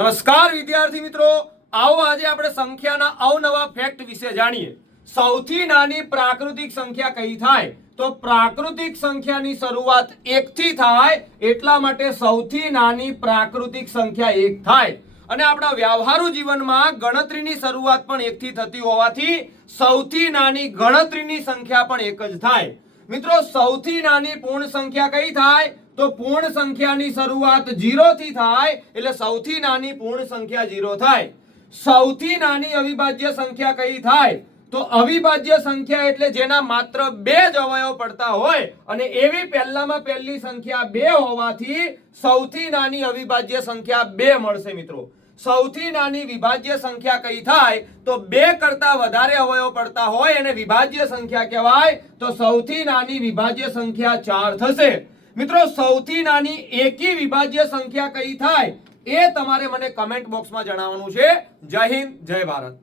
નમસ્કાર વિદ્યાર્થી મિત્રો, આવો આજે આપણે સંખ્યાના અવનવા ફેક્ટ વિશે જાણીએ। સૌથી નાની પ્રાકૃતિક સંખ્યા કઈ થાય? તો પ્રાકૃતિક સંખ્યાની શરૂઆત 1 થી થાય, એટલા માટે સૌથી નાની પ્રાકૃતિક સંખ્યા 1 થાય। અને આપણા વ્યવહારુ જીવનમાં ગણતરીની શરૂઆત પણ 1 થી થતી હોવાથી સૌથી નાની ગણતરીની સંખ્યા પણ 1 જ થાય। મિત્રો, સૌથી નાની પૂર્ણ સંખ્યા કઈ થાય? તો પૂર્ણ સંખ્યાની શરૂઆત 0 થી થાય, એટલે સૌથી નાની પૂર્ણ સંખ્યા 0 થાય। સૌથી નાની અવિભાજ્ય સંખ્યા કઈ થાય? તો અવિભાજ્ય સંખ્યા એટલે જેના માત્ર 2 જ અવયવ પડતા હોય, અને એવી પહેલામાં પહેલી સંખ્યા 2 હોવાથી સૌથી નાની અવિભાજ્ય સંખ્યા 2 મળશે। મિત્રો, સૌથી નાની વિભાજ્ય સંખ્યા કઈ થાય? તો 2 કરતા વધારે અવયવ પડતા હોય અને વિભાજ્ય સંખ્યા કહેવાય, તો સૌથી નાની વિભાજ્ય સંખ્યા 4 થશે। મિત્રો, સૌથી નાની એકી વિભાજ્ય સંખ્યા કઈ થાય? એ તમારે મને કમેન્ટ બોક્સમાં જણાવવાનું છે। જય હિન્દ, જય ભારત।